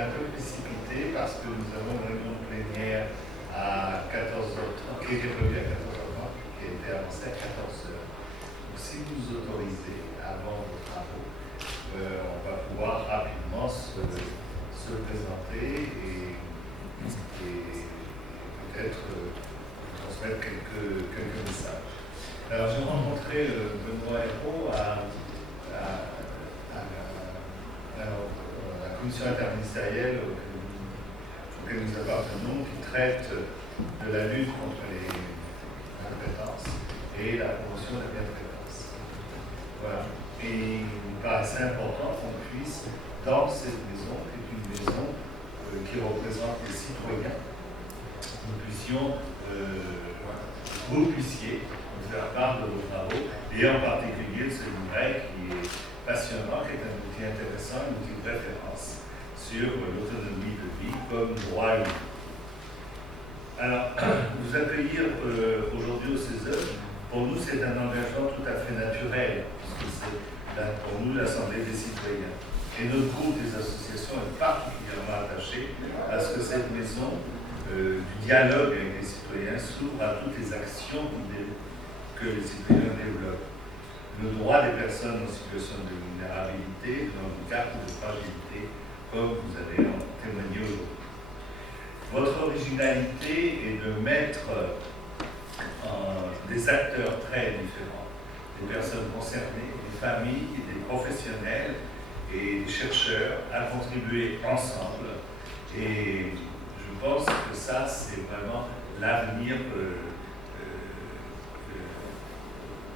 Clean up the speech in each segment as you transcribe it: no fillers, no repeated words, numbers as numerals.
un peu précipité parce que nous avons une réunion plénière à 14h30, qui était prévue à 14h30, qui a été avancée à 14h. Donc si vous autorisez avant vos travaux, on va pouvoir rapidement se présenter et peut-être transmettre quelques messages. Alors j'ai rencontré Benoît Hérault à la commission interministérielle auquel nous appartenons, qui traite de la lutte contre les maltraitances et la promotion de la bientraitance. Voilà. Et il me paraissait important qu'on puisse, dans cette maison, qui est une maison qui représente les citoyens, vous puissiez nous faire part de vos travaux, et en particulier de ce livret qui est passionnant, qui est un outil intéressant, un outil de référence sur l'autonomie de vie comme droit humain. Alors, vous accueillir aujourd'hui au CESE, pour nous c'est un engagement tout à fait naturel, puisque c'est pour nous l'Assemblée des citoyens. Et notre groupe des associations est particulièrement attaché à ce que cette maison du dialogue avec les citoyens s'ouvre à toutes les actions que les citoyens développent. Le droit des personnes en situation de vulnérabilité, de handicap ou de fragilité, comme vous allez en témoigner aujourd'hui. Votre originalité est de mettre des acteurs très différents, des personnes concernées, des familles, des professionnels et des chercheurs à contribuer ensemble. Et je pense que ça, c'est vraiment l'avenir.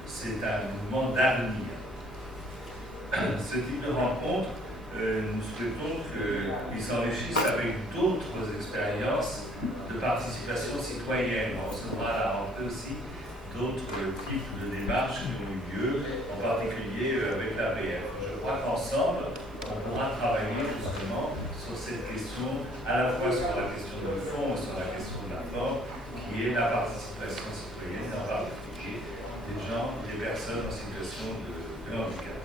C'est un mouvement d'avenir. Ce type de rencontre, nous souhaitons qu'il s'enrichisse avec d'autres expériences de participation citoyenne. On recevra à la rentrée aussi d'autres types de démarches qui ont eu lieu, en particulier avec l'ABF. Je crois qu'ensemble, on pourra travailler justement sur cette question, à la fois sur la question du fond et sur la question de la forme, qui est la participation citoyenne, en particulier des gens, des personnes en situation de handicap.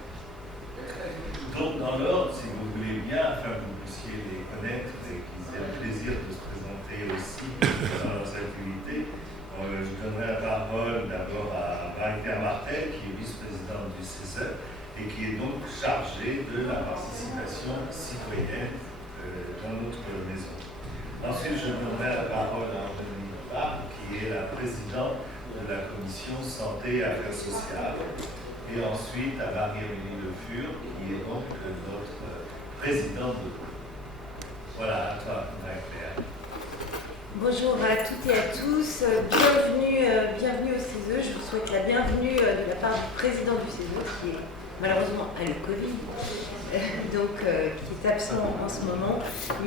Donc, dans l'ordre, si vous voulez bien, afin que vous puissiez les connaître et qu'ils aient le plaisir de se présenter aussi dans leurs activités, je donnerai la parole d'abord à Marie-Pierre Martel, qui est vice-présidente du CESE et qui est donc chargée de la participation citoyenne dans notre maison. Ensuite, je donnerai la parole à Angeline Lepard, qui est la présidente de la commission santé et affaires sociales, et ensuite à Marie-Amélie Le Fur, qui est donc notre présidente de groupe. Voilà, à toi, Marie-Claire. Bonjour à toutes et à tous, bienvenue au CESE. Je vous souhaite la bienvenue de la part du président du CESE, qui est malheureusement à le Covid, donc qui est absent en ce moment,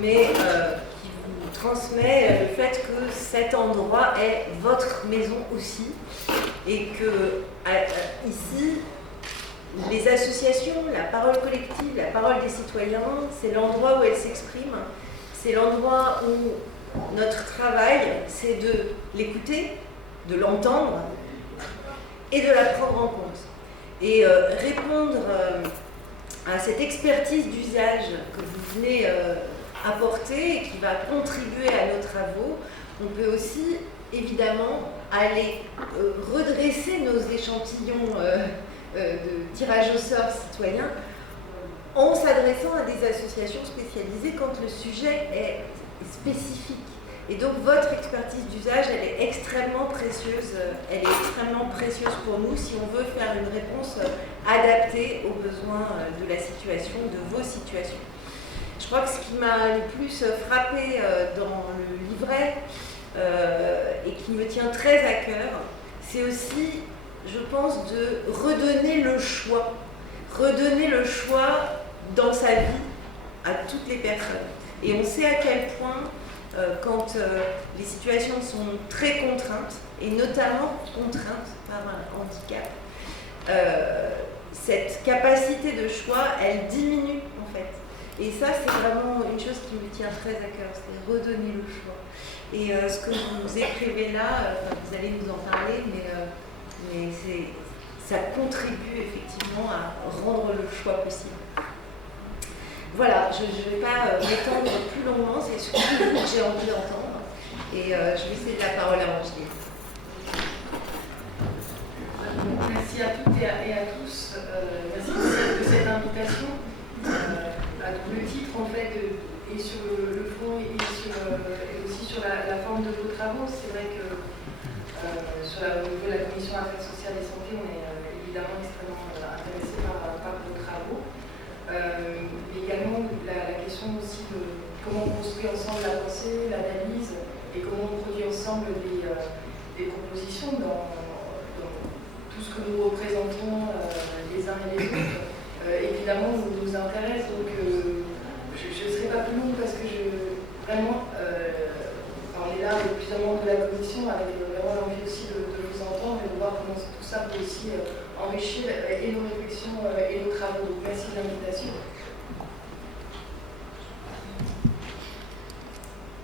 mais qui vous transmet le fait que cet endroit est votre maison aussi, et que ici, les associations, la parole collective, la parole des citoyens, c'est l'endroit où elles s'expriment, c'est l'endroit où notre travail, c'est de l'écouter, de l'entendre et de la prendre en compte. Et répondre à cette expertise d'usage que vous venez apporter et qui va contribuer à nos travaux, on peut aussi évidemment aller redresser nos échantillons de tirage au sort citoyen en s'adressant à des associations spécialisées quand le sujet est spécifique. Et donc votre expertise d'usage, elle est extrêmement précieuse pour nous si on veut faire une réponse adaptée aux besoins de la situation, de vos situations. Je crois que ce qui m'a le plus frappé dans le livret et qui me tient très à cœur, c'est aussi, je pense, de redonner le choix dans sa vie à toutes les personnes. Et on sait à quel point, quand les situations sont très contraintes, et notamment contraintes par un handicap, cette capacité de choix, elle diminue en fait. Et ça, c'est vraiment une chose qui me tient très à cœur, c'est redonner le choix. Et ce que vous écrivez là, vous allez nous en parler, mais ça contribue effectivement à rendre le choix possible. Voilà, je ne vais pas m'étendre j'ai envie d'entendre. Et je vais céder la parole à Angélique. Merci à toutes et à tous. Merci de cette invitation. Le titre, en fait, et sur le fond et aussi sur la forme de vos travaux. C'est vrai que au niveau de la Commission Affaires sociales et santé, on est évidemment extrêmement intéressé par vos travaux. Mais également la question aussi de comment on construit ensemble la pensée, l'analyse, et comment on produit ensemble des propositions dans tout ce que nous représentons les uns et les autres. Évidemment, nous intéresse, donc je ne serai pas plus longue parce que vraiment, on est là avec plusieurs membres de la commission avec vraiment l'envie aussi de vous entendre et de voir comment tout ça peut aussi enrichir et nos réflexions et nos travaux. Donc merci de l'invitation.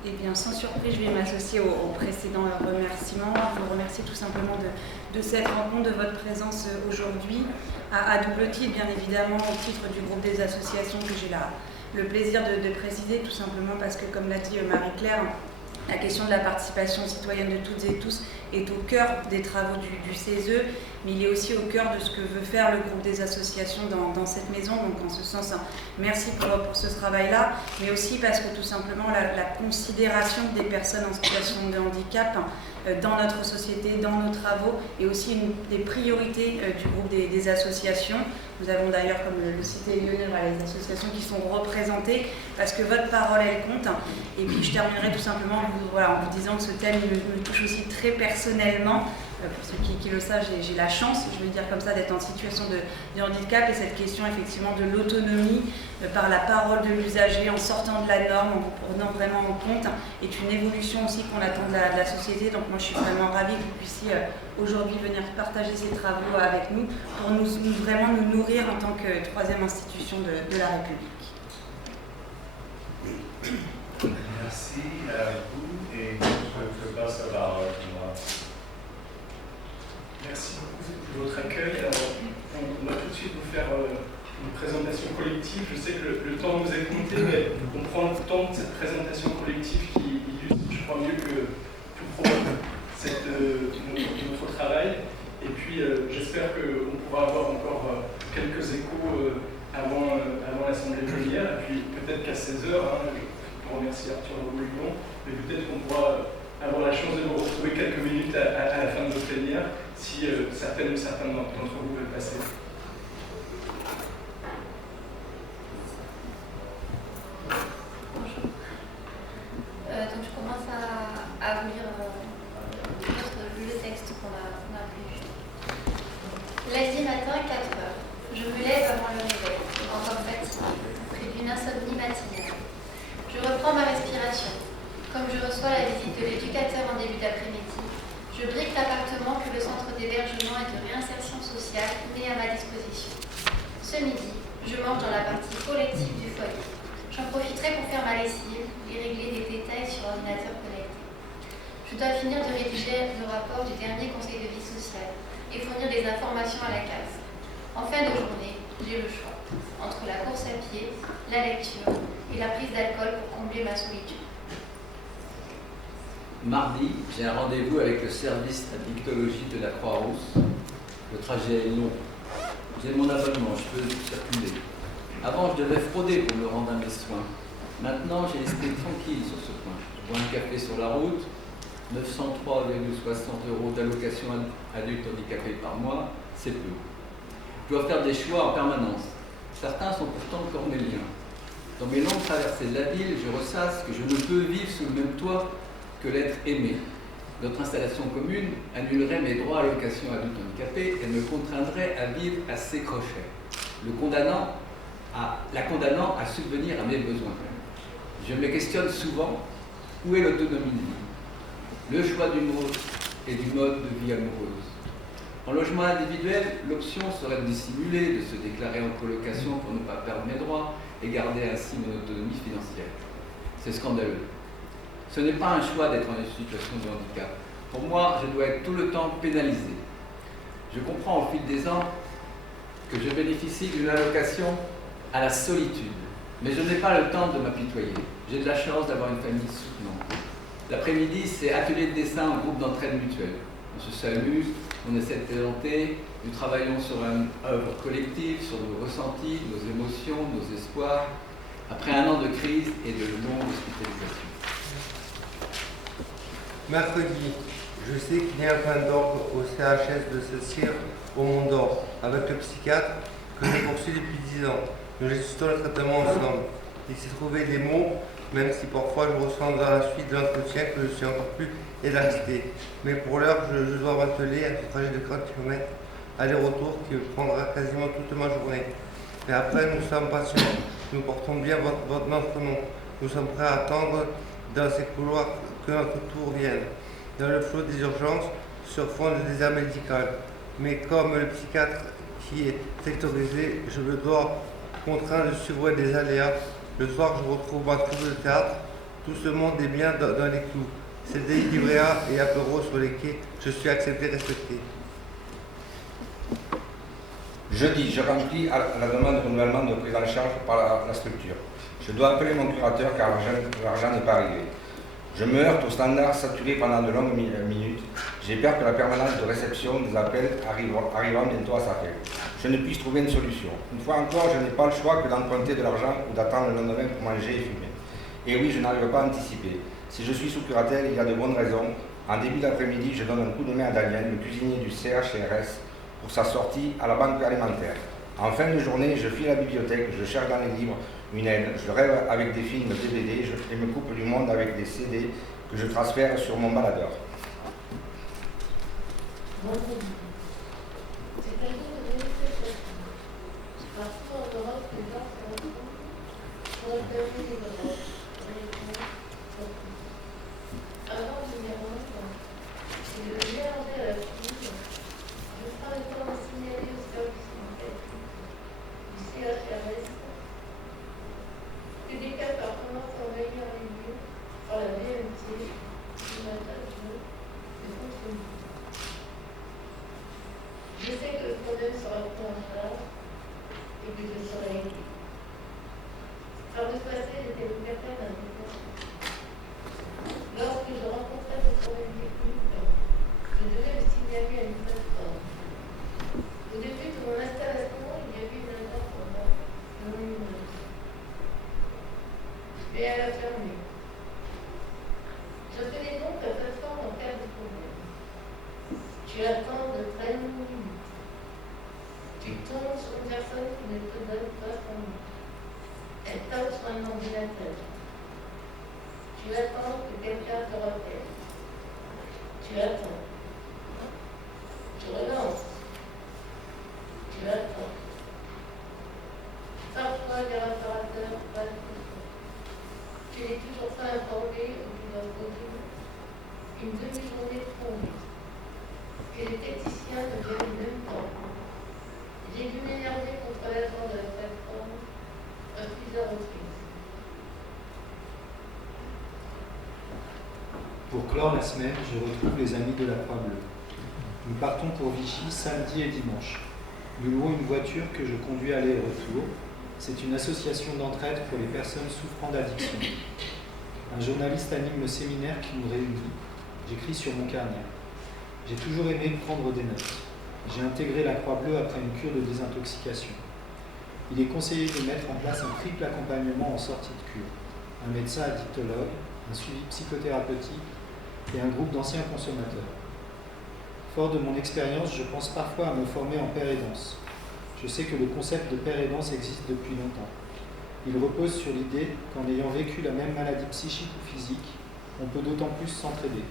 Eh bien, sans surprise, je vais m'associer au précédent remerciement. Je vous remercie tout simplement de cette rencontre, de votre présence aujourd'hui. À double titre, bien évidemment, au titre du groupe des associations que j'ai le plaisir de présider, tout simplement parce que, comme l'a dit Marie-Claire, la question de la participation citoyenne de toutes et tous est au cœur des travaux du CESE, mais il est aussi au cœur de ce que veut faire le groupe des associations dans cette maison. Donc en ce sens, merci pour ce travail-là, mais aussi parce que tout simplement la considération des personnes en situation de handicap dans notre société, dans nos travaux, est aussi une des priorités du groupe des associations. Nous avons d'ailleurs, comme le citait Lionel, les associations qui sont représentées, parce que votre parole, elle compte. Et puis je terminerai tout simplement en vous disant que ce thème me touche aussi très personnellement. Pour ceux qui le savent, j'ai la chance, je vais dire comme ça, d'être en situation de handicap, et cette question effectivement de l'autonomie par la parole de l'usager, en sortant de la norme, en vous prenant vraiment en compte, est une évolution aussi qu'on attend de la société. Donc moi je suis vraiment ravie que vous puissiez aujourd'hui venir partager ces travaux avec nous pour vraiment nous nourrir en tant que troisième institution de la République. Merci à vous, et je passe la parole à moi. Merci beaucoup pour votre accueil. Alors, on va tout de suite vous faire une présentation collective. Je sais que le temps nous est compté, mais on prend le temps de cette présentation collective qui illustre, je crois, mieux que tout propos notre travail. Et puis, j'espère qu'on pourra avoir encore quelques échos avant l'Assemblée plénière. Et puis, peut-être qu'à 16h, je remercie Arthur Bouillon, mais peut-être qu'on pourra avoir la chance de vous retrouver quelques minutes à la fin de notre plénière, si certaines ou certains d'entre vous veulent passer. Bonjour. Donc je commence à vous lire le texte qu'on a prévu. Lundi matin, 4h. Je me lève avant le réveil, encore fatiguée, près d'une insomnie matinale. Je reprends ma respiration. Comme je reçois la visite de l'éducateur en début d'après-midi, je brique l'appartement que le centre d'hébergement et de réinsertion sociale met à ma disposition. Ce midi, je mange dans la partie collective du foyer. J'en profiterai pour faire ma lessive et régler des détails sur ordinateur connecté. Je dois finir de rédiger le rapport du dernier conseil de vie sociale et fournir des informations à la case. En fin de journée, j'ai le choix entre la course à pied, la lecture et la prise d'alcool pour combler ma solitude. Mardi, j'ai un rendez-vous avec le service addictologie de la Croix-Rousse. Le trajet est long. J'ai mon abonnement, je peux circuler. Avant, je devais frauder pour me rendre à mes soins. Maintenant, j'ai l'esprit tranquille sur ce point. Je bois un café sur la route, 903,60 € d'allocation adulte handicapé par mois, c'est peu. Je dois faire des choix en permanence. Certains sont pourtant cornéliens. Dans mes longues traversées de la ville, je ressasse que je ne peux vivre sous le même toit que l'être aimé. Notre installation commune annulerait mes droits à allocation adulte handicapé et me contraindrait à vivre à ses crochets, la condamnant à subvenir à mes besoins. Je me questionne souvent, où est l'autonomie de vie? Le choix du mot et du mode de vie amoureuse. En logement individuel, l'option serait de dissimuler, de se déclarer en colocation pour ne pas perdre mes droits et garder ainsi mon autonomie financière. C'est scandaleux. Ce n'est pas un choix d'être en situation de handicap. Pour moi, je dois être tout le temps pénalisé. Je comprends au fil des ans que je bénéficie d'une allocation à la solitude. Mais je n'ai pas le temps de m'apitoyer. J'ai de la chance d'avoir une famille soutenante. L'après-midi, c'est atelier de dessin en groupe d'entraide mutuelle. On se salue, on essaie de plaisanter, nous travaillons sur une œuvre collective, sur nos ressentis, nos émotions, nos espoirs, après un an de crise et de longue hospitalisation. Mercredi, je sais qu'il y a un point d'orgue au CHS de Saint-Cyr au Mont d'Or avec le psychiatre que j'ai poursuivi depuis 10 ans. Nous gestons le traitement ensemble. Il s'est trouvé des mots, même si parfois je ressens dans la suite de l'entretien que je suis encore plus élasté. Mais pour l'heure, je dois m'atteler à ce trajet de 40 km aller-retour qui me prendra quasiment toute ma journée. Et après, nous sommes patients. Nous portons bien notre nom. Nous sommes prêts à attendre dans ces couloirs que notre tour vienne. Dans le flot des urgences, sur fond de désert médical. Mais comme le psychiatre qui est sectorisé, je me dois contraint de suivre des aléas. Le soir, je retrouve ma troupe de théâtre. Tout ce monde est bien dans les clous. C'est des livréas et apéros sur les quais. Je suis accepté, respecté. Jeudi, je remplis à la demande de renouvellement de prise en charge par la structure. Je dois appeler mon curateur car l'argent n'est pas arrivé. Je me heurte au standard saturé pendant de longues minutes. J'ai peur que la permanence de réception des appels arrivant bientôt à sa fin. Je ne puisse trouver une solution. Une fois encore, je n'ai pas le choix que d'emprunter de l'argent ou d'attendre le lendemain pour manger et fumer. Et oui, je n'arrive pas à anticiper. Si je suis sous curatelle, il y a de bonnes raisons. En début d'après-midi, je donne un coup de main à Damien, le cuisinier du CHRS, pour sa sortie à la banque alimentaire. En fin de journée, je file à la bibliothèque, je cherche dans les livres une aide, je rêve avec des films DVD et me coupe du monde avec des CD que je transfère sur mon baladeur. Je sais que le problème sera pris en charge et que je serai aidée. Par le passé, j'étais une personne à dépression. Lorsque je rencontrais ce problème technique, je devais le signaler à une plateforme. Au début de mon installation, il y avait une adresse en bas, non numéreuse. Mais elle a fermé. Je tenais donc la plateforme en cas de problème. Tu attends de 13 minutes. Tu tombes sur une personne qui ne te donne pas son nom. Elle tape sur un ordinateur. Tu attends que quelqu'un te rappelle. Tu attends. Tu relances. Tu attends. Parfois, les réparateurs passent. Tu n'es toujours pas informé au bout d'un produit. Une demi-journée de congé. Et les techniciens ne viennent même pas. J'ai dû m'énerver contre l'attente de la plateforme à plusieurs reprises. Pour clore la semaine, je retrouve les amis de la Croix-Bleue. Nous partons pour Vichy samedi et dimanche. Nous louons une voiture que je conduis aller-retour. C'est une association d'entraide pour les personnes souffrant d'addiction. Un journaliste anime le séminaire qui nous réunit. J'écris sur mon carnet. J'ai toujours aimé prendre des notes. J'ai intégré la Croix-Bleue après une cure de désintoxication. Il est conseillé de mettre en place un triple accompagnement en sortie de cure. Un médecin addictologue, un suivi psychothérapeutique et un groupe d'anciens consommateurs. Fort de mon expérience, je pense parfois à me former en père aidance. Je sais que le concept de père aidance existe depuis longtemps. Il repose sur l'idée qu'en ayant vécu la même maladie psychique ou physique, on peut d'autant plus s'entraider.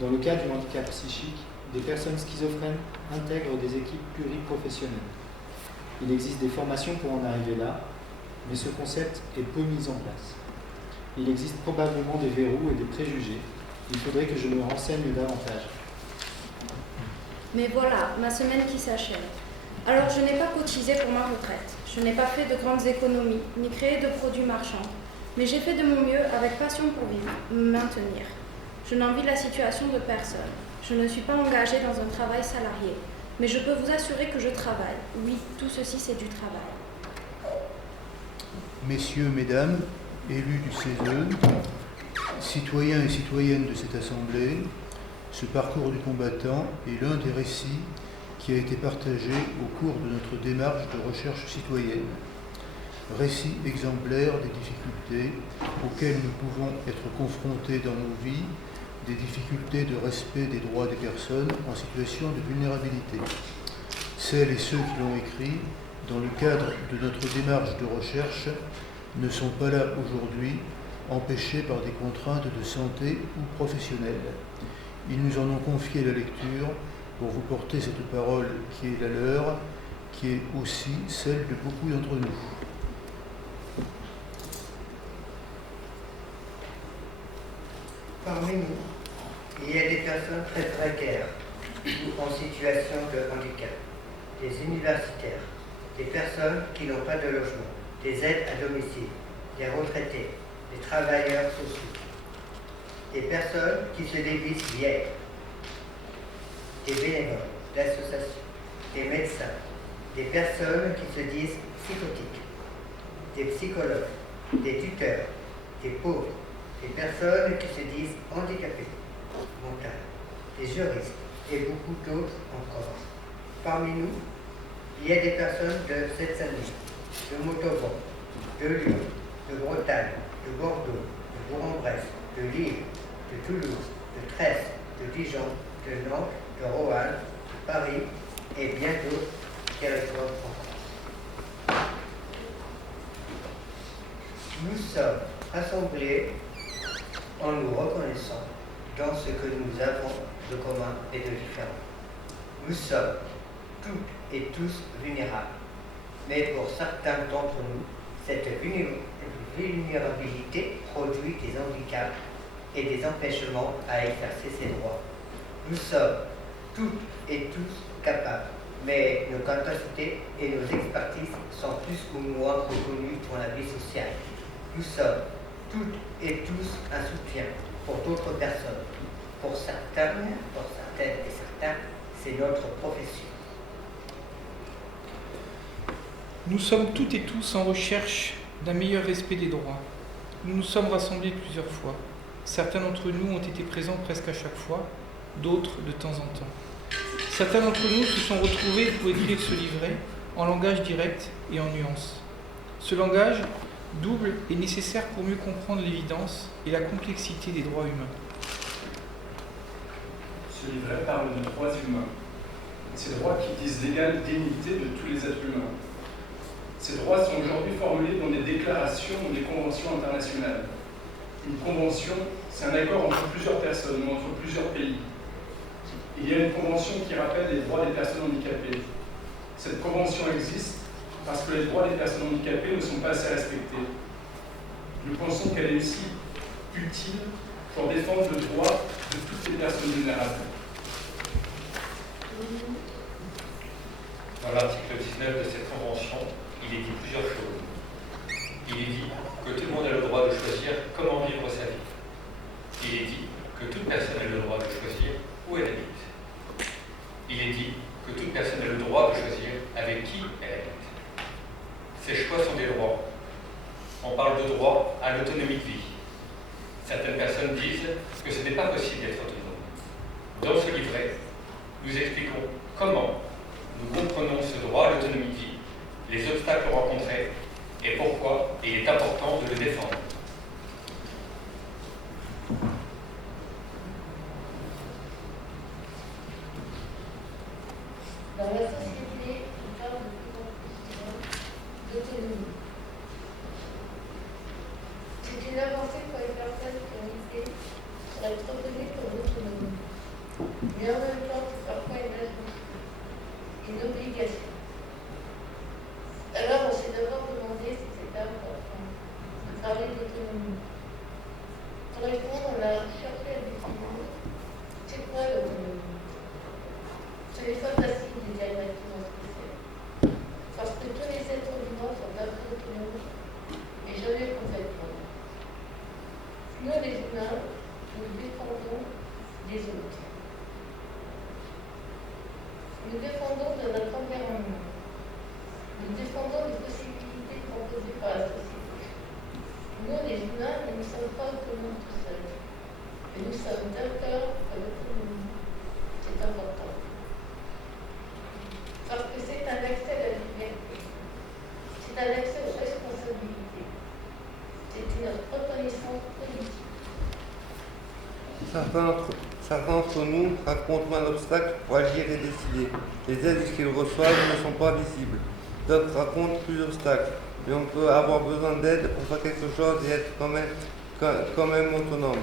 Dans le cas du handicap psychique, des personnes schizophrènes intègrent des équipes pluriprofessionnelles. Il existe des formations pour en arriver là, mais ce concept est peu mis en place. Il existe probablement des verrous et des préjugés. Il faudrait que je me renseigne davantage. Mais voilà, ma semaine qui s'achève. Alors je n'ai pas cotisé pour ma retraite. Je n'ai pas fait de grandes économies, ni créé de produits marchands. Mais j'ai fait de mon mieux avec passion pour vivre, me maintenir. Je n'envie la situation de personne. Je ne suis pas engagée dans un travail salarié. Mais je peux vous assurer que je travaille. Oui, tout ceci c'est du travail. messieurs, mesdames, élus du CESE, citoyens et citoyennes de cette Assemblée, ce parcours du combattant est l'un des récits qui a été partagé au cours de notre démarche de recherche citoyenne. Récit exemplaire des difficultés auxquelles nous pouvons être confrontés dans nos vies, des difficultés de respect des droits des personnes en situation de vulnérabilité. Celles et ceux qui l'ont écrit, dans le cadre de notre démarche de recherche, ne sont pas là aujourd'hui, empêchés par des contraintes de santé ou professionnelles. Ils nous en ont confié la lecture pour vous porter cette parole qui est la leur, qui est aussi celle de beaucoup d'entre nous. Parmi nous, il y a des personnes très précaires ou en situation de handicap, des universitaires, des personnes qui n'ont pas de logement, des aides à domicile, des retraités, des travailleurs sociaux, des personnes qui se déguisent vieilles, des bénévoles, d'associations, des médecins, des personnes qui se disent psychotiques, des psychologues, des tuteurs, des pauvres, des personnes qui se disent handicapées, mentales, des juristes et beaucoup d'autres encore. Parmi nous, il y a des personnes de Seine-Saint-Denis, de Montauban, de Lyon, de Bretagne, de Bordeaux, de Bourg-en-Bresse, de Lille, de Toulouse, de Tresse, de Dijon, de Nantes, de Roanne, de Paris et bien d'autres territoires encore. Nous sommes rassemblés en nous reconnaissant dans ce que nous avons de commun et de différent. Nous sommes toutes et tous vulnérables, mais pour certains d'entre nous, cette vulnérabilité produit des handicaps et des empêchements à exercer ses droits. Nous sommes toutes et tous capables, mais nos capacités et nos expertises sont plus ou moins reconnues dans la vie sociale. Nous sommes toutes et tous un soutien pour d'autres personnes. Pour certaines et certains, c'est notre profession. Nous sommes toutes et tous en recherche d'un meilleur respect des droits. Nous nous sommes rassemblés plusieurs fois. Certains d'entre nous ont été présents presque à chaque fois, d'autres de temps en temps. Certains d'entre nous se sont retrouvés pour écrire ce livret en langage direct et en nuances. Ce langage double est nécessaire pour mieux comprendre l'évidence et la complexité des droits humains. Ce livret parle de droits humains. Ces droits qui disent l'égale dignité de tous les êtres humains. Ces droits sont aujourd'hui formulés dans des déclarations ou des conventions internationales. Une convention, c'est un accord entre plusieurs personnes ou entre plusieurs pays. Il y a une convention qui rappelle les droits des personnes handicapées. Cette convention existe parce que les droits des personnes handicapées ne sont pas assez respectés. Nous pensons qu'elle est aussi utile pour défendre le droit de toutes les personnes vulnérables. Dans l'article 19 de cette convention, il est dit plusieurs choses. Il est dit que tout le monde a le droit de choisir comment vivre sa vie. Il est dit que toute personne a le droit de choisir où elle habite. Il est dit que toute personne a le droit de choisir avec qui elle habite. Ces choix sont des droits. On parle de droit à l'autonomie de vie. Certaines personnes disent que ce n'est pas possible d'être autonome. Dans ce livret, nous expliquons comment nous comprenons ce droit à l'autonomie de vie, les obstacles rencontrés et pourquoi il est important de le défendre. Dans la société, on parle de plus en plus d'autonomie. C'est une avancée pour les personnes qui ont été reconnues pour l'autonomie. Mais en même temps, c'est parfois une obligation. Alors, on s'est d'abord demandé si c'était important de parler d'autonomie. Pour répondre, on a cherché à définir c'est quoi l'autonomie. Ce n'est pas facile de dire exactement ce que c'est. Parce que tous les êtres humains sont un peu autonomes et jamais complètement. Nous, les humains, nous dépendons des autres. Nous dépendons de notre environnement. Nous défendons les possibilités proposées par la société. Nous, les humains, nous ne sommes pas autonomes tout seuls. Et nous sommes docteurs de l'autonomie. C'est important. Parce que c'est un accès à la liberté. C'est un accès aux responsabilités. C'est une reconnaissance politique. Certains d'entre nous rencontrent un obstacle pour agir et décider. Les aides qu'ils reçoivent ne sont pas visibles. D'autres rencontrent plus d'obstacles. Mais on peut avoir besoin d'aide pour faire quelque chose et être quand même autonome.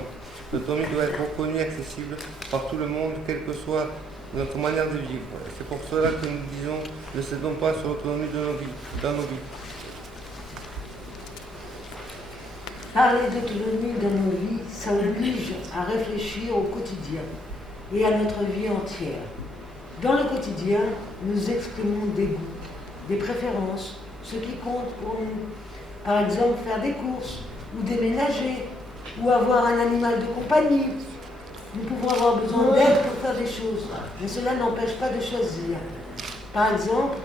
L'autonomie doit être reconnue et accessible par tout le monde, quelle que soit notre manière de vivre. C'est pour cela que nous disons ne cédons pas sur l'autonomie dans nos vies. Parler d'autonomie dans nos vies, ça oblige à réfléchir au quotidien et à notre vie entière. Dans le quotidien, nous exprimons des goûts, des préférences, ce qui compte pour nous. Par exemple, faire des courses, ou déménager, ou avoir un animal de compagnie. Nous pouvons avoir besoin d'aide pour faire des choses, mais cela n'empêche pas de choisir. Par exemple,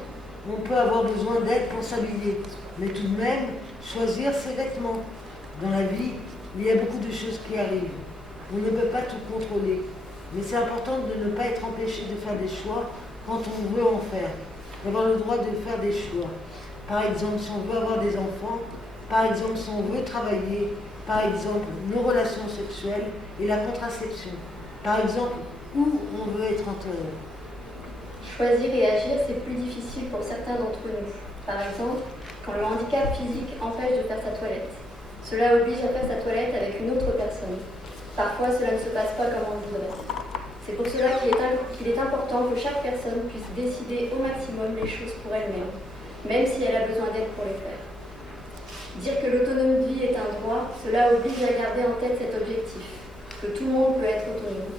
on peut avoir besoin d'aide pour s'habiller, mais tout de même, choisir ses vêtements. Dans la vie, il y a beaucoup de choses qui arrivent. On ne peut pas tout contrôler, mais c'est important de ne pas être empêché de faire des choix quand on veut en faire, d'avoir le droit de faire des choix. Par exemple, si on veut avoir des enfants, par exemple, si on veut travailler, par exemple, nos relations sexuelles et la contraception. Par exemple, où on veut être enterré. Choisir et agir, c'est plus difficile pour certains d'entre nous. Par exemple, quand le handicap physique empêche de faire sa toilette. Cela oblige à faire sa toilette avec une autre personne. Parfois, cela ne se passe pas comme on voudrait. C'est pour cela qu'il est important que chaque personne puisse décider au maximum les choses pour elle-même, même si elle a besoin d'aide pour les faire. Dire que l'autonomie de vie est un droit, cela oblige à garder en tête cet objectif, que tout le monde peut être autonome.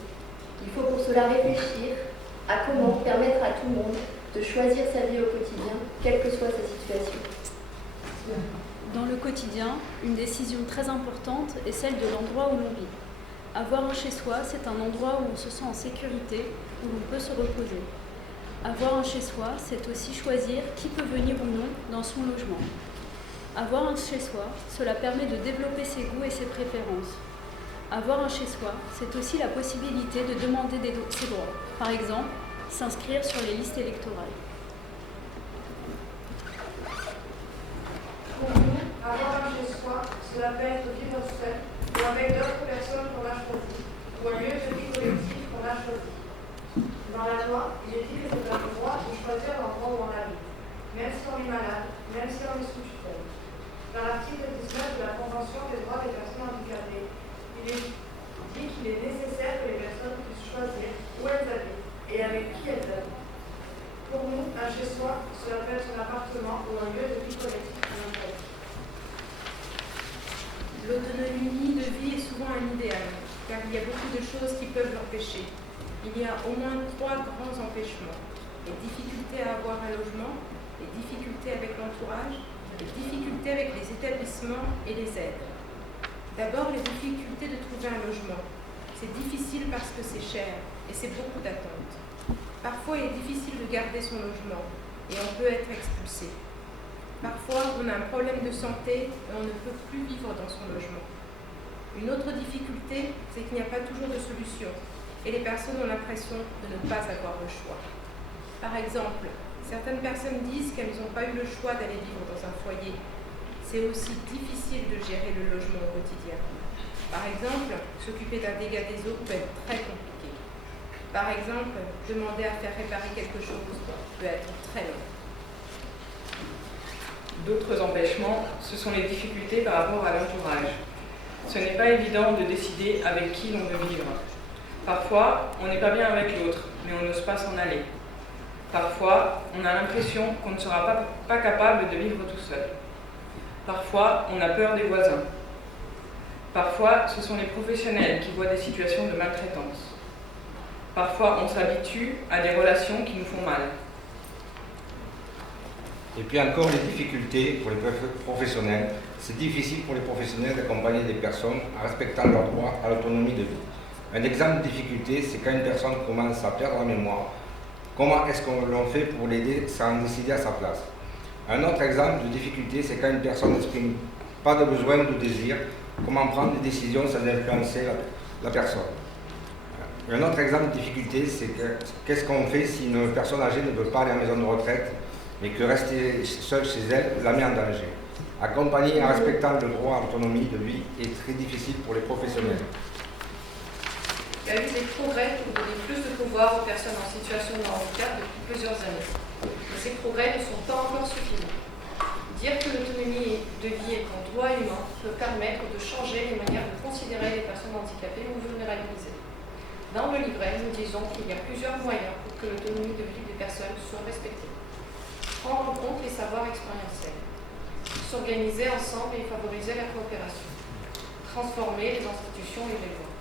Il faut pour cela réfléchir à comment permettre à tout le monde de choisir sa vie au quotidien, quelle que soit sa situation. Dans le quotidien, une décision très importante est celle de l'endroit où l'on vit. Avoir un chez-soi, c'est un endroit où on se sent en sécurité, où l'on peut se reposer. Avoir un chez-soi, c'est aussi choisir qui peut venir ou non dans son logement. Avoir un chez-soi, cela permet de développer ses goûts et ses préférences. Avoir un chez-soi, c'est aussi la possibilité de demander ses droits. Par exemple, s'inscrire sur les listes électorales. Pour nous, avoir un chez-soi, cela peut être vivre seul ou avec d'autres personnes qu'on a choisies, ou un lieu de vie collectif qu'on a choisi. Dans la loi, il est dit que c'est un droit de choisir l'endroit où on habite, même si on est malade, même si on est sous tutelle. Dans l'article 19 de la Convention des droits des personnes handicapées, il est dit qu'il est nécessaire que les personnes puissent choisir où elles habitent et avec qui elles habitent. Pour nous, un chez-soi, cela peut être un appartement ou un lieu de vie collectif qu'on a choisi. L'autonomie de vie est souvent un idéal, car il y a beaucoup de choses qui peuvent l'empêcher. Il y a au moins 3 grands empêchements. Les difficultés à avoir un logement, les difficultés avec l'entourage, les difficultés avec les établissements et les aides. D'abord, les difficultés de trouver un logement. C'est difficile parce que c'est cher et c'est beaucoup d'attentes. Parfois, il est difficile de garder son logement et on peut être expulsé. Parfois, on a un problème de santé et on ne peut plus vivre dans son logement. Une autre difficulté, c'est qu'il n'y a pas toujours de solution et les personnes ont l'impression de ne pas avoir le choix. Par exemple, certaines personnes disent qu'elles n'ont pas eu le choix d'aller vivre dans un foyer. C'est aussi difficile de gérer le logement au quotidien. Par exemple, s'occuper d'un dégât des eaux peut être très compliqué. Par exemple, demander à faire réparer quelque chose peut être très long. D'autres empêchements, ce sont les difficultés par rapport à l'entourage. Ce n'est pas évident de décider avec qui l'on veut vivre. Parfois, on n'est pas bien avec l'autre, mais on n'ose pas s'en aller. Parfois, on a l'impression qu'on ne sera pas capable de vivre tout seul. Parfois, on a peur des voisins. Parfois, ce sont les professionnels qui voient des situations de maltraitance. Parfois, on s'habitue à des relations qui nous font mal. Et puis encore les difficultés pour les professionnels. C'est difficile pour les professionnels d'accompagner des personnes en respectant leur droit à l'autonomie de vie. Un exemple de difficulté, c'est quand une personne commence à perdre la mémoire. Comment est-ce qu'on l'en fait pour l'aider sans décider à sa place? Un autre exemple de difficulté, c'est quand une personne exprime pas de besoin ou de désir. Comment prendre des décisions sans influencer la personne. Un autre exemple de difficulté, c'est qu'est-ce qu'on fait si une personne âgée ne veut pas aller en maison de retraite, mais que rester seule chez elle la met en danger. Accompagner en respectant le droit à l'autonomie de vie est très difficile pour les professionnels. Il y a eu des progrès pour donner plus de pouvoir aux personnes en situation de handicap depuis plusieurs années. Mais ces progrès ne sont pas encore suffisants. Dire que l'autonomie de vie est un droit humain peut permettre de changer les manières de considérer les personnes handicapées ou vulnérabilisées. Dans le livret, nous disons qu'il y a plusieurs moyens pour que l'autonomie de vie des personnes soit respectée. Prendre en compte les savoirs expérientiels, s'organiser ensemble et favoriser la coopération, transformer les institutions et les lois.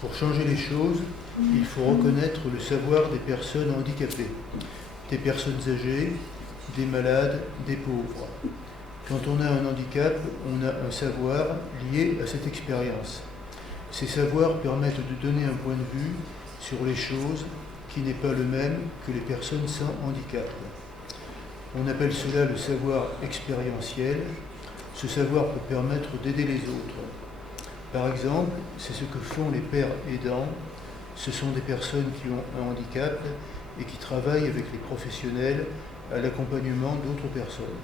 Pour changer les choses, il faut reconnaître le savoir des personnes handicapées, des personnes âgées, des malades, des pauvres. Quand on a un handicap, on a un savoir lié à cette expérience. Ces savoirs permettent de donner un point de vue sur les choses qui n'est pas le même que les personnes sans handicap. On appelle cela le savoir expérientiel. Ce savoir peut permettre d'aider les autres. Par exemple, c'est ce que font les pères aidants. Ce sont des personnes qui ont un handicap et qui travaillent avec les professionnels à l'accompagnement d'autres personnes.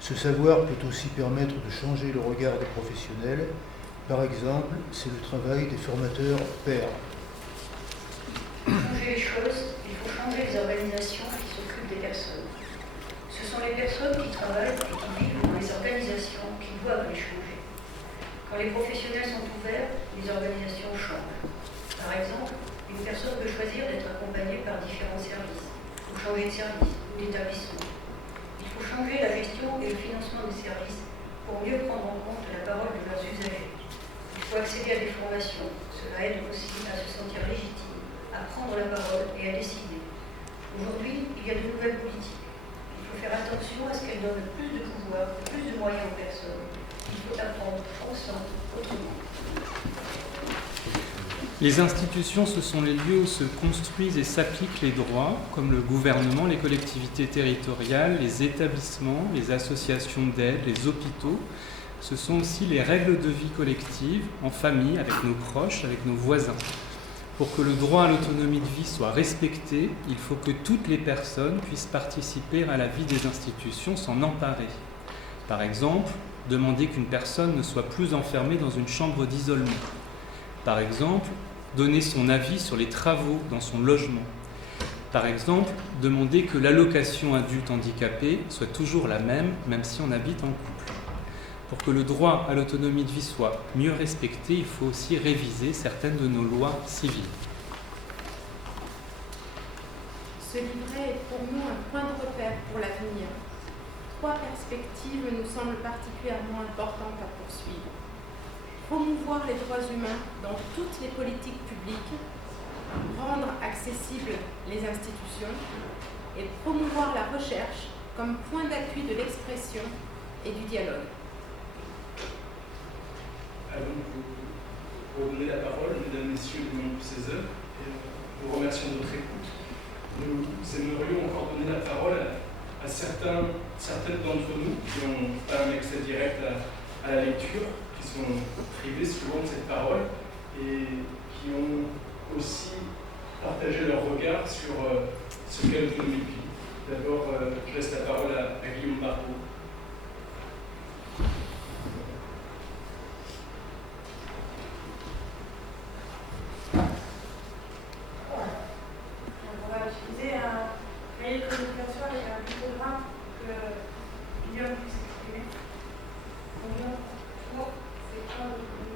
Ce savoir peut aussi permettre de changer le regard des professionnels. Par exemple, c'est le travail des formateurs pairs. Pour changer les choses, il faut changer les organisations qui s'occupent des personnes. Ce sont les personnes qui travaillent et qui vivent dans les organisations qui doivent les changer. Quand les professionnels sont ouverts, les organisations changent. Par exemple, une personne peut choisir d'être accompagnée par différents services, ou changer de service ou d'établissement. Il faut changer la gestion et le financement des services pour mieux prendre en compte la parole de leurs usagers. Il faut accéder à des formations. Cela aide aussi à se sentir légitime, à prendre la parole et à décider. Aujourd'hui, il y a de nouvelles politiques. Il faut faire attention à ce qu'elles donnent plus de pouvoir, plus de moyens aux personnes. Il faut apprendre ensemble, autrement. Les institutions, ce sont les lieux où se construisent et s'appliquent les droits, comme le gouvernement, les collectivités territoriales, les établissements, les associations d'aide, les hôpitaux. Ce sont aussi les règles de vie collective, en famille, avec nos proches, avec nos voisins. Pour que le droit à l'autonomie de vie soit respecté, il faut que toutes les personnes puissent participer à la vie des institutions, s'en emparer. Par exemple, demander qu'une personne ne soit plus enfermée dans une chambre d'isolement. Par exemple, donner son avis sur les travaux dans son logement. Par exemple, demander que l'allocation adulte handicapé soit toujours la même si on habite en couple. Pour que le droit à l'autonomie de vie soit mieux respecté, il faut aussi réviser certaines de nos lois civiles. Ce livret est pour nous un point de repère pour l'avenir. 3 perspectives nous semblent particulièrement importantes à poursuivre. Promouvoir les droits humains dans toutes les politiques publiques, rendre accessibles les institutions et promouvoir la recherche comme point d'appui de l'expression et du dialogue. Avant de vous redonner la parole, mesdames, messieurs, les membres du CESE, et nous remercions de votre écoute. Nous aimerions encore donner la parole à certaines d'entre nous qui n'ont pas un accès direct à la lecture, qui sont privés souvent de cette parole et qui ont aussi partagé leur regard sur ce qu'est l'autonomie de vie. D'abord, je laisse la parole à Guillaume Barbeau. On va utiliser un cahier de communication avec un photographe pour que Guillaume puisse s'exprimer. Bonjour. C'est quoi l'autonomie?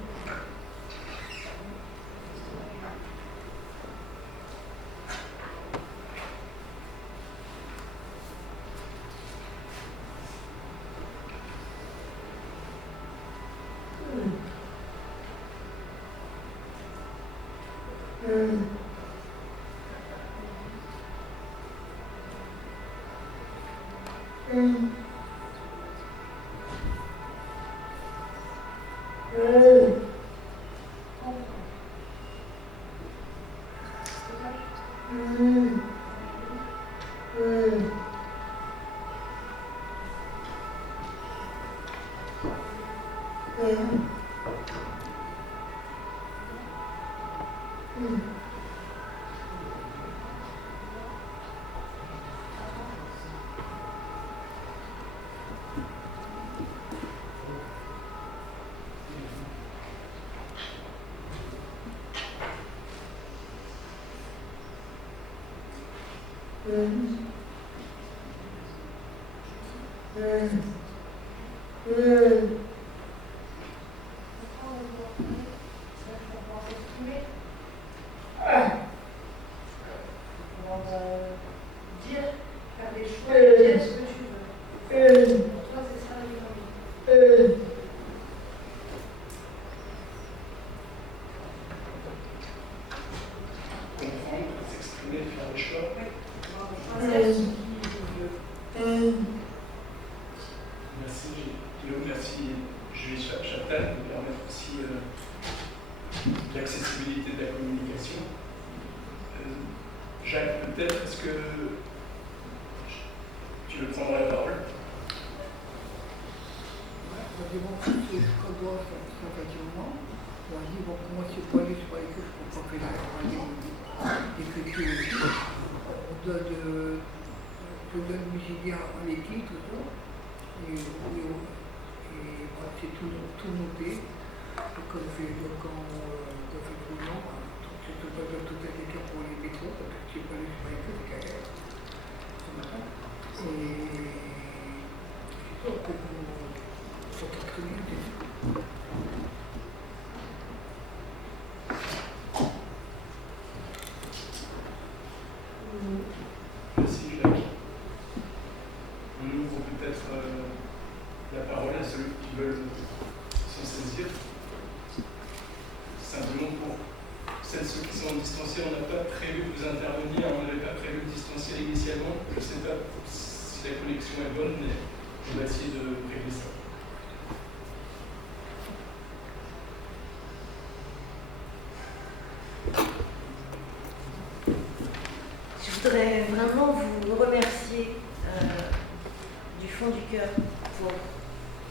Je voudrais vraiment vous remercier du fond du cœur pour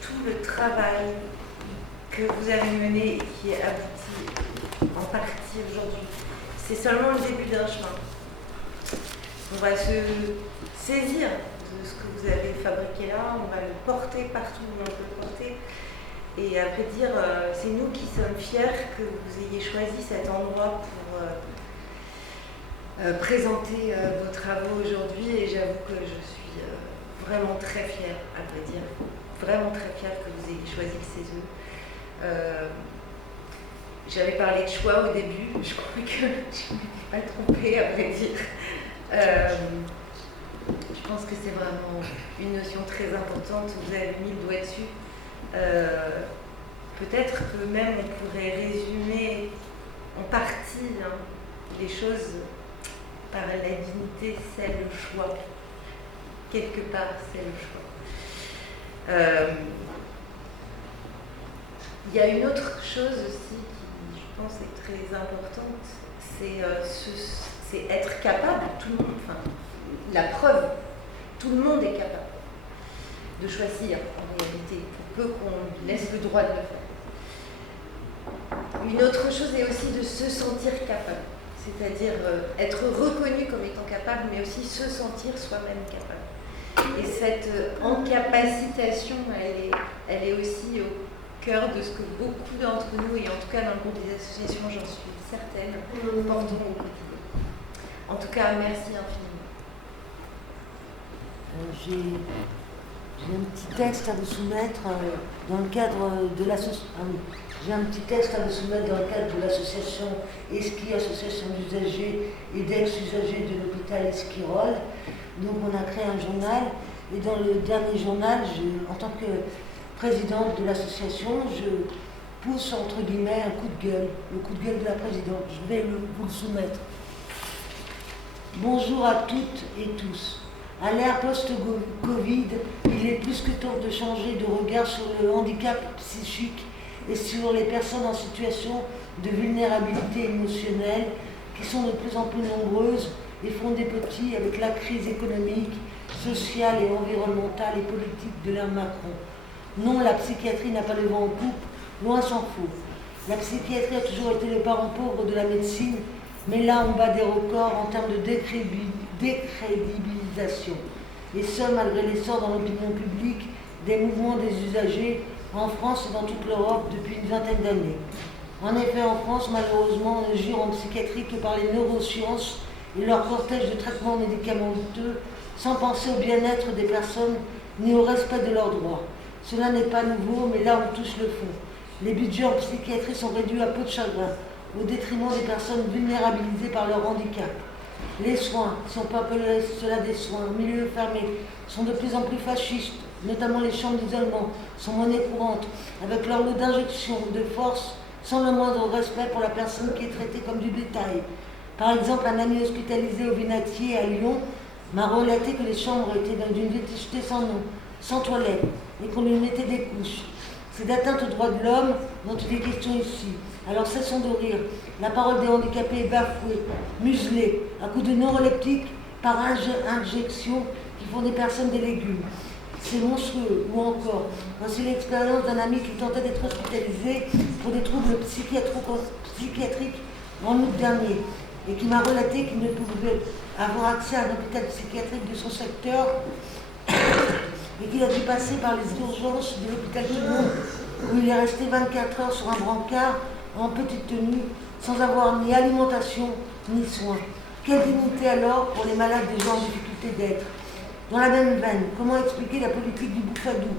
tout le travail que vous avez mené et qui est abouti en partie aujourd'hui. C'est seulement le début d'un chemin. On va se saisir de ce que vous avez fabriqué là, on va le porter partout où on peut le porter. Et après dire, c'est nous qui sommes fiers que vous ayez choisi cet endroit pour présenter vos travaux aujourd'hui. Et j'avoue que je suis vraiment très fière, à vrai dire, vraiment très fière que vous ayez choisi le CESE. J'avais parlé de choix au début, je crois que je ne m'étais pas trompée, à vrai dire. Je pense que c'est vraiment une notion très importante, vous avez mis le doigt dessus. Peut-être que même on pourrait résumer en partie les choses par la dignité, c'est le choix. Quelque part, c'est le choix. Il y a une autre chose aussi qui, je pense, est très importante, c'est être capable, tout le monde, enfin, la preuve, tout le monde est capable de choisir en réalité, pour peu qu'on laisse le droit de le faire. Une autre chose est aussi de se sentir capable, c'est-à-dire être reconnu comme étant capable, mais aussi se sentir soi-même capable. Et cette encapacitation, elle est aussi au cœur de ce que beaucoup d'entre nous, et en tout cas dans le groupe des associations, j'en suis certaine, portons au quotidien. En tout cas, merci infiniment. J'ai un petit texte à vous soumettre dans le cadre de l'association. J'ai un petit texte à vous soumettre dans le cadre de l'association ESCI, association d'usagers et d'ex-usagers de l'hôpital Esquirol. Donc on a créé un journal, et dans le dernier journal, en tant que présidente de l'association, je pousse entre guillemets un coup de gueule, le coup de gueule de la présidente. Je vais vous le soumettre. Bonjour à toutes et tous. À l'ère post-Covid, il est plus que temps de changer de regard sur le handicap psychique et sur les personnes en situation de vulnérabilité émotionnelle qui sont de plus en plus nombreuses et font des petits avec la crise économique, sociale et environnementale et politique de l'ère Macron. Non, la psychiatrie n'a pas le vent en poupe Loin s'en faut. La psychiatrie a toujours été le parent pauvre de la médecine, mais là on bat des records en termes de décrédibilisation. Et ce, malgré l'essor dans l'opinion publique des mouvements des usagers en France et dans toute l'Europe depuis une vingtaine d'années. En effet, en France, malheureusement, on ne jure en psychiatrie que par les neurosciences et leur cortège de traitements médicamenteux, sans penser au bien-être des personnes ni au respect de leurs droits. Cela n'est pas nouveau, mais là on touche le fond. Les budgets en psychiatrie sont réduits à peau de chagrin, au détriment des personnes vulnérabilisées par leur handicap. Les soins, si on peut appeler cela des soins, en milieu fermé, sont de plus en plus fascistes, notamment les chambres d'isolement, sont monnaie courante, avec leur lot d'injections de force, sans le moindre respect pour la personne qui est traitée comme du bétail. Par exemple, un ami hospitalisé au Vinatier à Lyon m'a relaté que les chambres étaient d'une vétusté sans nom, sans toilette, et qu'on lui mettait des couches. C'est d'atteinte aux droits de l'homme dont il est question ici. Alors cessons de rire. La parole des handicapés est bafouée, muselée, à coups de neuroleptiques par injection qui font des personnes des légumes. C'est monstrueux. Ou encore, voici l'expérience d'un ami qui tentait d'être hospitalisé pour des troubles psychiatriques en août dernier et qui m'a relaté qu'il ne pouvait avoir accès à un hôpital psychiatrique de son secteur et qu'il a dû passer par les urgences de l'hôpital Toulon où il est resté 24 heures sur un brancard en petite tenue sans avoir ni alimentation ni soins. Quelle dignité alors pour les malades des gens en difficulté d'être. Dans la même veine, comment expliquer la politique du Bouffadou,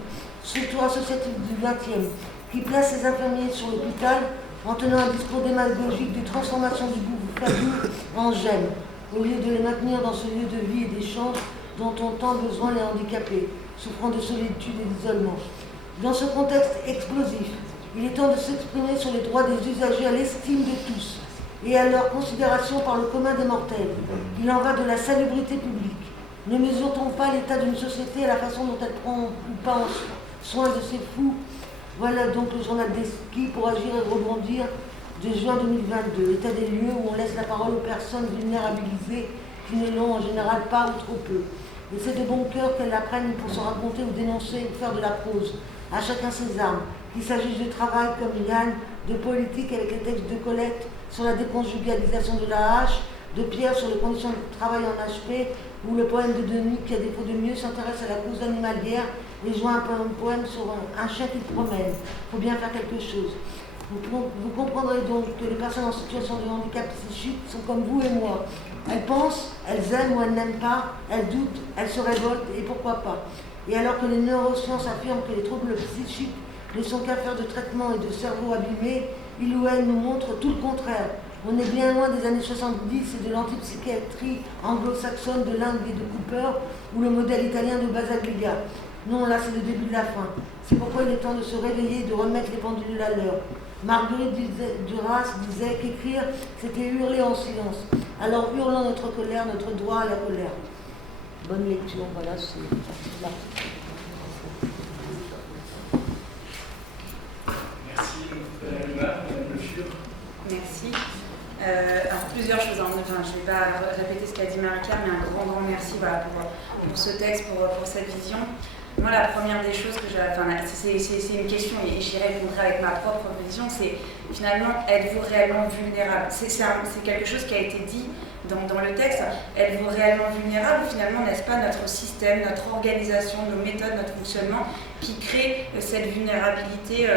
structure associative du XXe, qui place ses infirmiers sur l'hôpital en tenant un discours démagogique de transformation du Bouffadou en gemme, au lieu de les maintenir dans ce lieu de vie et d'échange dont ont tant besoin les handicapés, souffrant de solitude et d'isolement. Dans ce contexte explosif, il est temps de s'exprimer sur les droits des usagers à l'estime de tous et à leur considération par le commun des mortels. Il en va de la salubrité publique. Ne mesure-t-on pas l'état d'une société à la façon dont elle prend ou pas soin de ses fous? Voilà donc le journal d'Eski pour agir et rebondir de juin 2022, état des lieux où on laisse la parole aux personnes vulnérabilisées qui ne l'ont en général pas ou trop peu. Et c'est de bon cœur qu'elles la prennent pour se raconter ou dénoncer ou faire de la prose. À chacun ses armes, qu'il s'agisse de travail comme Yann, de politique avec les textes de Colette sur la déconjugalisation de la hache, de Pierre sur les conditions de travail en HP, ou le poème de Denis qui, à défaut de mieux, s'intéresse à la cause animalière et joint un poème sur un chien qui promène. Il faut bien faire quelque chose. Vous comprendrez donc que les personnes en situation de handicap psychique sont comme vous et moi. Elles pensent, elles aiment ou elles n'aiment pas, elles doutent, elles se révoltent et pourquoi pas. Et alors que les neurosciences affirment que les troubles psychiques ne sont qu'affaires de traitement et de cerveau abîmé, ils ou elles nous montrent tout le contraire. On est bien loin des années 70 et de l'antipsychiatrie anglo-saxonne de Lang et de Cooper ou le modèle italien de Basaglia. Non, là c'est le début de la fin. C'est pourquoi il est temps de se réveiller et de remettre les pendules à l'heure. Marguerite Duras disait qu'écrire, c'était hurler en silence. Alors hurlons notre colère, notre droit à la colère. Bonne lecture, voilà, c'est là. Merci, Madame Madame Le Fur. Merci. Alors plusieurs choses, enfin, je ne vais pas répéter ce qu'a dit Marie-Claire, mais un grand merci voilà, pour ce texte, pour cette vision. Moi, la première des choses que c'est une question et j'y répondrai avec ma propre vision, c'est finalement, êtes-vous réellement vulnérable? C'est quelque chose qui a été dit dans le texte. Êtes-vous réellement vulnérable ou finalement, n'est-ce pas notre système, notre organisation, nos méthodes, notre fonctionnement qui crée cette vulnérabilité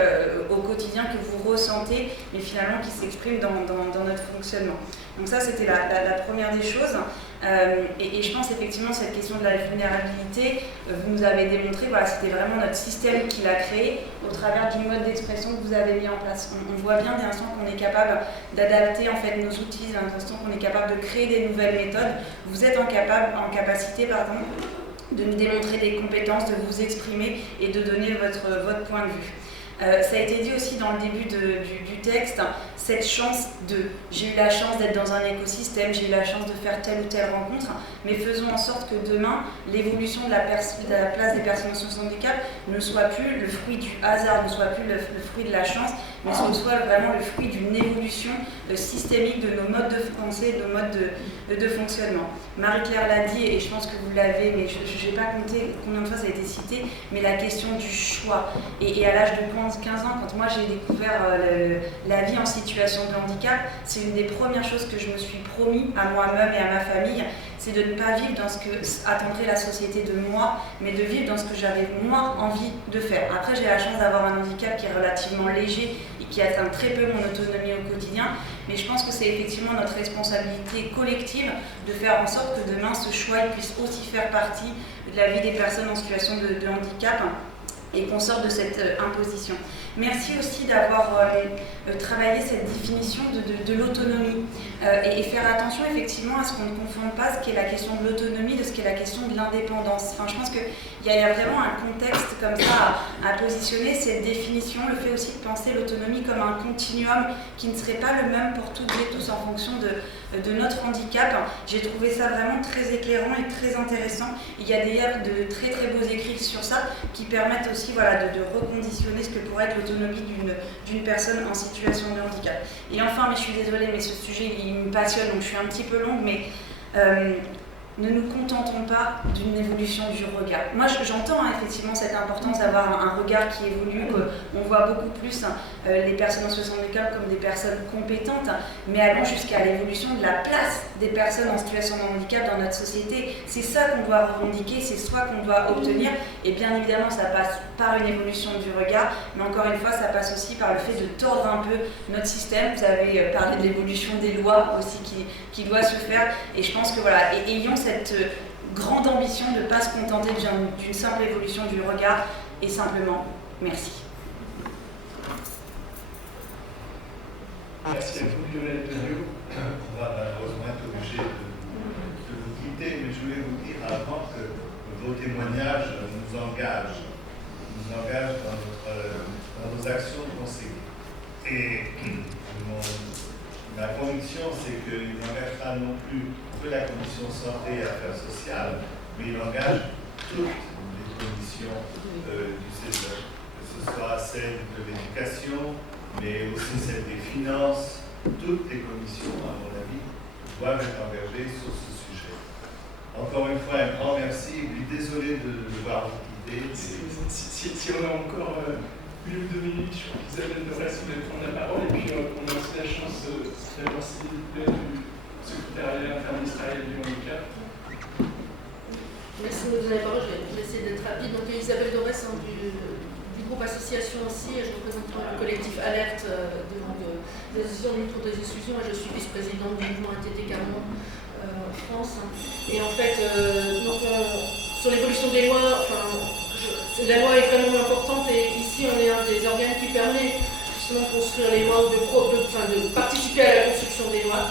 au quotidien que vous ressentez, mais finalement qui s'exprime dans notre fonctionnement. Donc ça, c'était la première des choses. Et je pense effectivement cette question de la vulnérabilité, vous nous avez démontré, voilà, c'était vraiment notre système qui l'a créé au travers du mode d'expression que vous avez mis en place. On voit bien dès l'instant qu'on est capable d'adapter en fait nos outils, dès l'instant qu'on est capable de créer des nouvelles méthodes, vous êtes en capacité de nous démontrer des compétences, de vous exprimer et de donner votre point de vue. Ça a été dit aussi dans le début du texte, cette chance j'ai eu la chance d'être dans un écosystème, j'ai eu la chance de faire telle ou telle rencontre, mais faisons en sorte que demain, l'évolution de la place des personnes en situation de handicap ne soit plus le fruit du hasard, ne soit plus le fruit de la chance, mais soit vraiment le fruit d'une évolution systémique de nos modes de pensée, de nos modes de fonctionnement. Marie-Claire l'a dit, et je pense que vous l'avez, mais je n'ai pas compté combien de fois ça a été cité, mais la question du choix. Et à l'âge de 15 ans, quand moi j'ai découvert la vie en situation de handicap, c'est une des premières choses que je me suis promis à moi-même et à ma famille, c'est de ne pas vivre dans ce que attendrait la société de moi, mais de vivre dans ce que j'avais moi envie de faire. Après, j'ai la chance d'avoir un handicap qui est relativement léger et qui atteint très peu mon autonomie au quotidien, mais je pense que c'est effectivement notre responsabilité collective de faire en sorte que demain, ce choix il puisse aussi faire partie de la vie des personnes en situation de handicap et qu'on sorte de cette imposition. Merci aussi d'avoir travaillé cette définition de l'autonomie et faire attention effectivement à ce qu'on ne confonde pas ce qui est la question de l'autonomie de ce qui est la question de l'indépendance. Enfin, je pense qu'il y a vraiment un contexte comme ça à positionner cette définition, le fait aussi de penser l'autonomie comme un continuum qui ne serait pas le même pour toutes et tous en fonction de notre handicap. J'ai trouvé ça vraiment très éclairant et très intéressant. Il y a d'ailleurs de très très beaux écrits sur ça qui permettent aussi de reconditionner ce que pourrait être l'autonomie d'une personne en situation de handicap. Et enfin, mais je suis désolée, mais ce sujet il me passionne, donc je suis un petit peu longue, mais ne nous contentons pas d'une évolution du regard. Moi, j'entends effectivement cette importance d'avoir un regard qui évolue, qu'on voit beaucoup plus les personnes en situation de handicap comme des personnes compétentes, mais allons jusqu'à l'évolution de la place des personnes en situation de handicap dans notre société. C'est ça qu'on doit revendiquer, c'est ça qu'on doit obtenir, et bien évidemment, ça passe par une évolution du regard, mais encore une fois, ça passe aussi par le fait de tordre un peu notre système. Vous avez parlé de l'évolution des lois aussi qui doit se faire, et je pense que voilà, ayons cette grande ambition de ne pas se contenter d'une simple évolution du regard, et simplement, merci. Merci à vous, Lionel Deniau. On va malheureusement être obligé de vous quitter, mais je voulais vous dire avant que vos témoignages nous engagent dans nos actions de conseil. Et ma conviction, c'est qu'il n'engagera non plus que la commission santé et affaires sociales, mais il engage toutes les commissions du CESE, que ce soit celle de l'éducation, mais aussi celle des finances. Toutes les commissions, à mon avis, doivent être engagées sur ce sujet. Encore une fois, un grand merci, et puis désolé de devoir vous quitter. Si on a encore 1 ou 2 minutes, je crois qu'Isabelle Dorès voulait prendre la parole, et puis on a aussi la chance d'avoir Sylvie du secrétariat interministériel du handicap. Merci de nous donner la parole, je vais essayer d'être rapide. Donc Isabelle Dorès du groupe association aussi, je représente le collectif Alerte de l'association du Tour des exclusions, et je suis vice-présidente du mouvement NTT Carmont France. Et en fait, sur l'évolution des lois, la loi est vraiment importante, et ici on est un des organes qui permet justement de construire les lois, de participer à la construction des lois.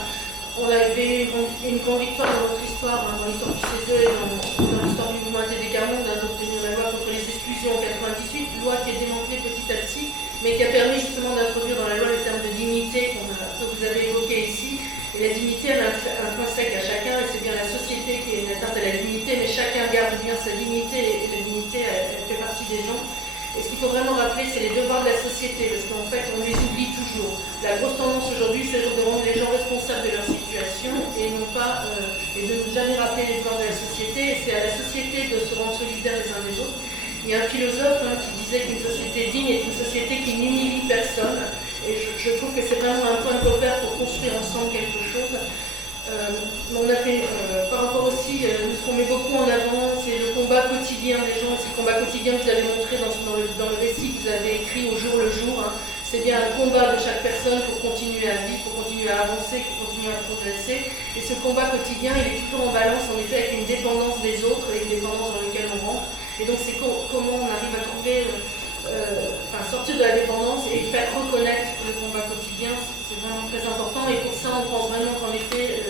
On avait eu une grande victoire dans notre histoire, dans l'histoire du CESE et dans l'histoire du mouvement NTT Carmont, d'obtenir la loi contre les exclusions en 98, loi qui est démantelée petit à petit, mais qui a permis justement d'introduire dans la loi le terme de dignité que vous avez évoqué ici. Et la dignité, elle est intrinsèque à chacun, et c'est bien la société qui est une atteinte à la dignité, mais chacun garde bien sa dignité, et la dignité, elle fait partie des gens. Et ce qu'il faut vraiment rappeler, c'est les devoirs de la société, parce qu'en fait, on les oublie toujours. La grosse tendance aujourd'hui, c'est de rendre les gens responsables de leur situation, et non pas, et de ne jamais rappeler les devoirs de la société, et c'est à la société de se rendre solidaires les uns des autres. Il y a un philosophe qui disait qu'une société digne est une société qui n'humilie personne. Et je trouve que c'est vraiment un point de repère pour construire ensemble quelque chose. On a fait, par rapport aussi, ce qu'on met beaucoup en avant, c'est le combat quotidien des gens. C'est le combat quotidien que vous avez montré dans le récit que vous avez écrit au jour le jour. C'est bien un combat de chaque personne pour continuer à vivre, pour continuer à avancer, pour continuer à progresser. Et ce combat quotidien, il est toujours en balance, en effet, avec une dépendance des autres et une dépendance dans laquelle on rentre. Et donc c'est comment on arrive à trouver, sortir de la dépendance et faire reconnaître le combat quotidien, c'est vraiment très important. Et pour ça, on pense vraiment qu'en effet,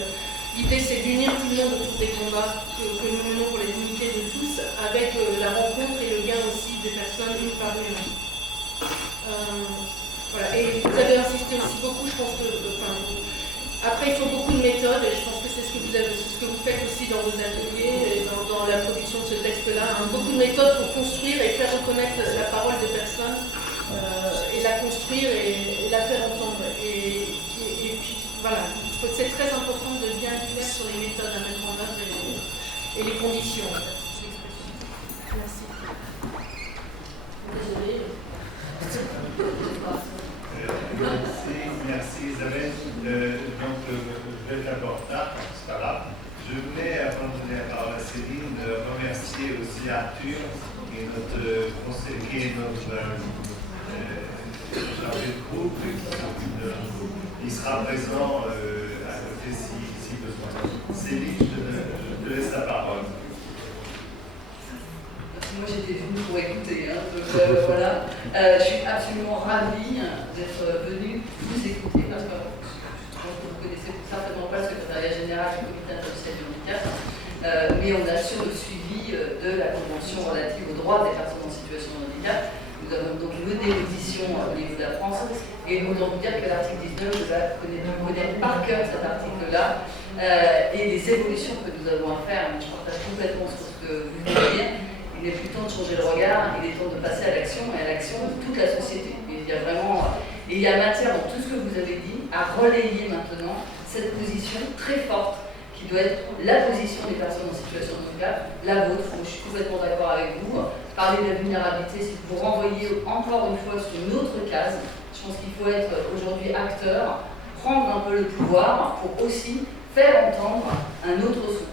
l'idée c'est d'unir tout le monde autour des combats que nous menons pour la dignité de tous, avec la rencontre et le gain aussi des personnes une par une. Voilà. Et vous avez insisté aussi beaucoup, je pense que... Après, il faut beaucoup de méthodes, et je pense que c'est ce que vous faites aussi dans vos ateliers, et dans la production de ce texte-là. Beaucoup de méthodes pour construire et faire reconnaître la parole des personnes, et la construire et voilà, c'est très important de bien être clair sur les méthodes à mettre en œuvre et les conditions. Merci. Désolée. Merci Isabelle. Donc, je vais d'abord tard, c'est pas grave. Je voulais, avant de donner la parole à Céline, remercier aussi Arthur, qui est notre conseiller, qui est notre chargé de groupe, il sera présent à côté si besoin. Céline, je te laisse la parole. Moi j'étais venue pour écouter, hein, donc voilà. Je suis absolument ravie d'être venue vous écouter parce que je pense que vous connaissez certainement pas le secrétariat général du comité international du handicap, mais on assure le suivi de la convention relative aux droits des personnes en situation de handicap. Nous avons donc mené l'audition au niveau de la France et autant vous dire que l'article 19, vous connaissez par cœur cet article-là et les évolutions que nous avons à faire. Je partage complètement sur ce que vous venez de dire. Il est plus temps de changer le regard, il est temps de passer à l'action et à l'action de toute la société. Et il y a vraiment, et il y a matière dans tout ce que vous avez dit à relayer maintenant cette position très forte qui doit être la position des personnes en situation de handicap, la vôtre. Je suis complètement d'accord avec vous. Parler de la vulnérabilité, c'est pour renvoyer encore une fois sur une autre case. Je pense qu'il faut être aujourd'hui acteur, prendre un peu le pouvoir pour aussi faire entendre un autre son.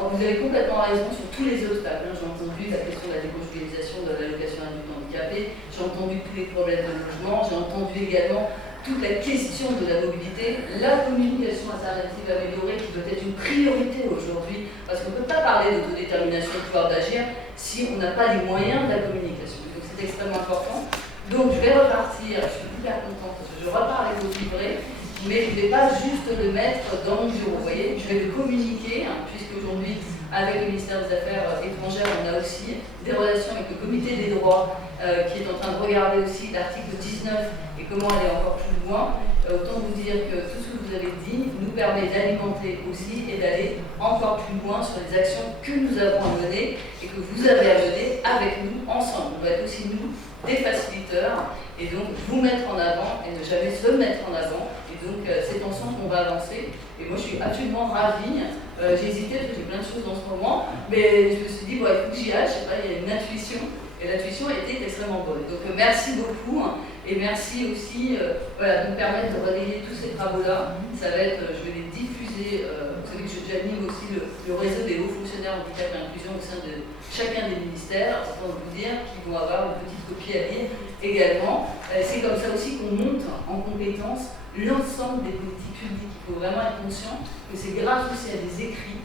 Alors, vous avez complètement raison sur tous les obstacles. J'ai entendu la question de la déconjugalisation de l'allocation adulte handicapé, j'ai entendu tous les problèmes de logement, j'ai entendu également toute la question de la mobilité, la communication alternative améliorée qui doit être une priorité aujourd'hui, parce qu'on ne peut pas parler d'autodétermination et de pouvoir d'agir si on n'a pas les moyens de la communication. Donc c'est extrêmement important. Donc je vais repartir, je suis hyper contente, parce que je repars avec vos livrets, mais je ne vais pas juste le mettre dans mon bureau, vous voyez, je vais le communiquer, hein, puisque aujourd'hui, avec le ministère des Affaires étrangères, on a aussi des relations avec le comité des droits qui est en train de regarder aussi l'article 19 et comment aller encore plus loin. Autant vous dire que tout ce que vous avez dit nous permet d'alimenter aussi et d'aller encore plus loin sur les actions que nous avons à mener et que vous avez à mener avec nous ensemble. On va être aussi nous des facilitateurs et donc vous mettre en avant et ne jamais se mettre en avant. Donc c'est ensemble qu'on va avancer. Et moi je suis absolument ravie. J'ai hésité parce que j'ai plein de choses en ce moment. Mais je me suis dit, bon, il faut que j'y aille. Je sais pas, il y a une intuition. Et l'intuition était extrêmement bonne. Donc merci beaucoup. Et merci aussi voilà, de me permettre de relayer tous ces travaux-là. Ça va être, je vais les diffuser. Vous savez que j'anime aussi le réseau des hauts fonctionnaires handicap et inclusion au sein de chacun des ministères. Autant vous dire qu'ils vont avoir une petite copie à lire également. C'est comme ça aussi qu'on monte en compétence l'ensemble des politiques publiques. Il faut vraiment être conscient que c'est grâce aussi à des écrits,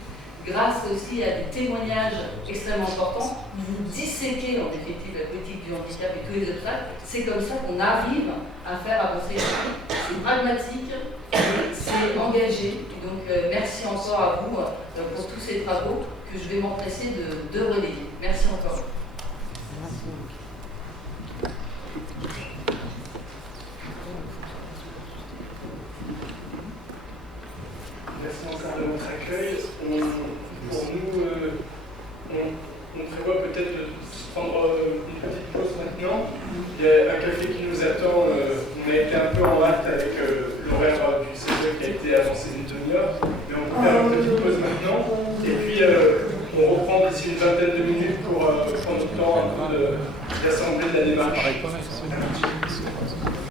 grâce aussi à des témoignages extrêmement importants, vous disséquez en définitive la politique du handicap et tous les obstacles. C'est comme ça qu'on arrive à faire avancer les choses. C'est pragmatique, c'est engagé. Donc merci encore à vous pour tous ces travaux que je vais m'empresser de relayer. Merci encore. Merci encore de votre accueil. Pour nous, on prévoit peut-être de prendre une petite pause maintenant. Il y a un café qui nous attend. On a été un peu en hâte avec l'horaire du CE qui a été avancé d'une demi-heure. Mais on peut faire une petite pause maintenant. Et puis, on reprend d'ici une vingtaine de minutes pour prendre le temps un peu d'assembler de la démarche.